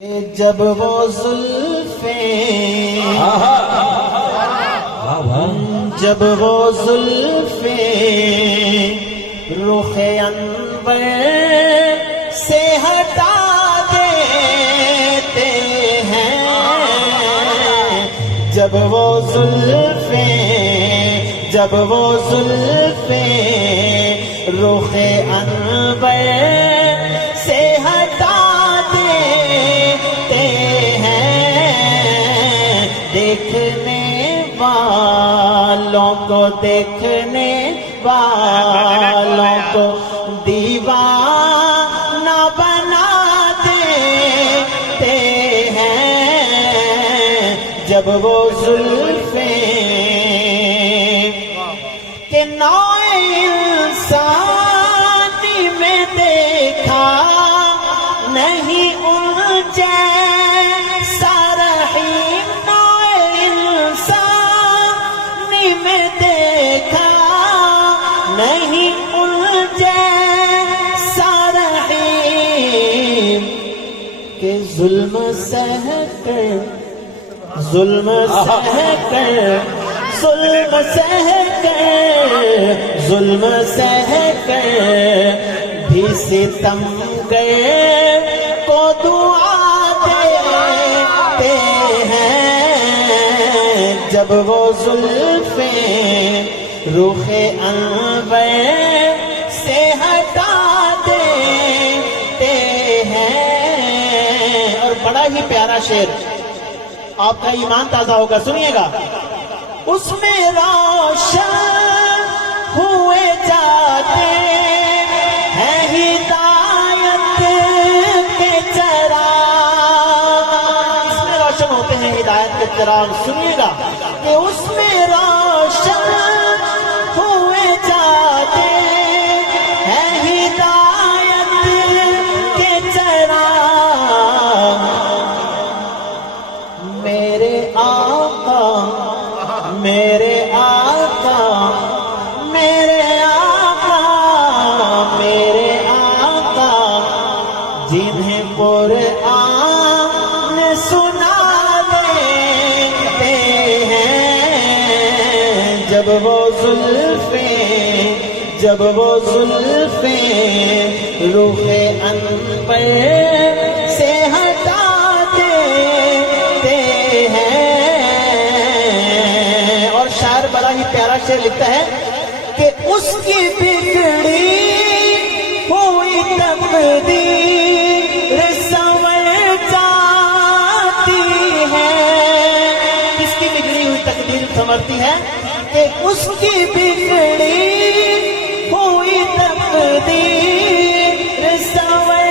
جب وہ زلفیں جب وہ زلفیں رخ انور سے ہٹا دیتے ہیں، جب وہ زلفیں رخ انور سے ہٹا دیکھنے والوں کو دیوانہ بنا دیتے ہیں، جب وہ زلفیں کہ نوع انسانی میں دیکھا نہیں ان جیسا رحیم، نوع انسانی میں دیکھا نہیں ان جیسا رحیم، کہ ظلم سہ کر بھی ستمگر کو دعا دیتے ہیں، جب وہ زلفیں رخ انور سے ہٹا دیتے ہیں۔ اور بڑا ہی پیارا شعر، آپ کا ایمان تازہ ہوگا، سنیے گا۔ اس میں روشن ہوئے جاتے ہیں ہدایت کے چراغ، اس میں روشن ہوتے ہیں ہدایت کے چراغ، سنیے گا کہ اس میں روشن ہوئے جاتے ہیں ہدایت کے چراغ، میرے آقا جنہیں قرآن سنا دیتے ہیں، جب وہ زلفیں رخ انور سے ہٹا دیتے ہیں۔ اور شاعر بڑا ہی پیارا شعر لکھتا ہے کہ اس کی بگڑی ہوئی تقدیر سنور جاتی ہے، کس کی بگڑی ہوئی تقدیر سنورتی ہے؟ کہ اس کی بگڑی ہوئی تقدیر سنور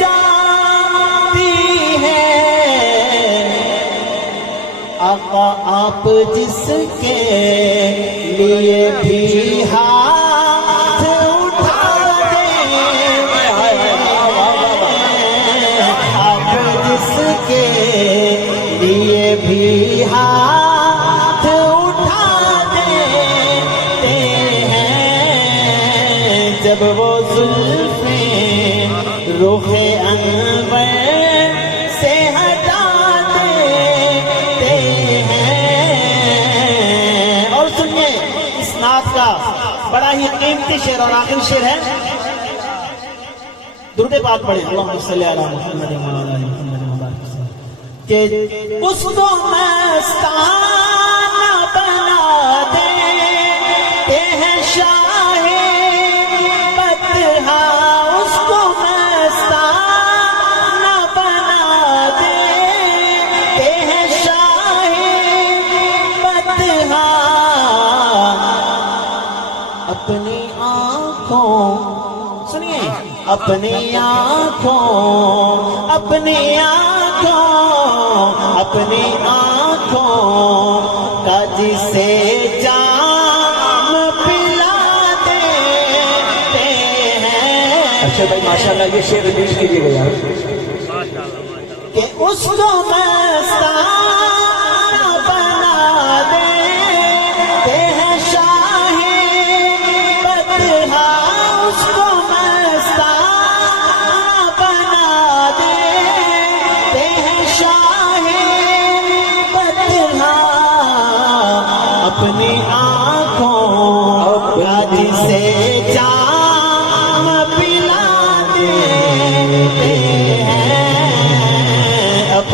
جاتی ہے، آقا آپ جس کے لیے بھی ہاتھ اٹھا دیں، آپ جس کے لیے بھی ہاتھ اٹھا دیتے ہیں، جب وہ زلفیں رخ انور سے ہٹا دیتے ہیں۔ اور سنیے اس نعت کا بڑا ہی قیمتی شعر اور آخری شعر ہے، درود پاک پڑھیں، اللہم صلی علی محمد وعلی آل محمد وبارک وسلم، کہ اس کو مستانہ بنا دیتے ہیں شاہ بطحا، اس کو مستانہ بنا دیتے ہیں شاہ بطحا، اپنی آنکھوں سنیے، اپنی آنکھوں کا جسے جام پلا دیتے ہیں۔ اچھا بھائی ماشاءاللہ، یہ شعر ریلیز کیجیے گا یار، کہ اس کو مستانہ بنا دیتے ہیں شاہ بطحا، اس کو مستانہ بنا دیتے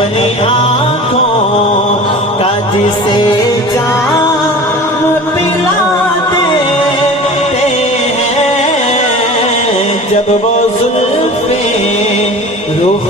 اپنی آنکھوں کا جسے جام پلاتے ہیں، جب وہ زلفیں رخ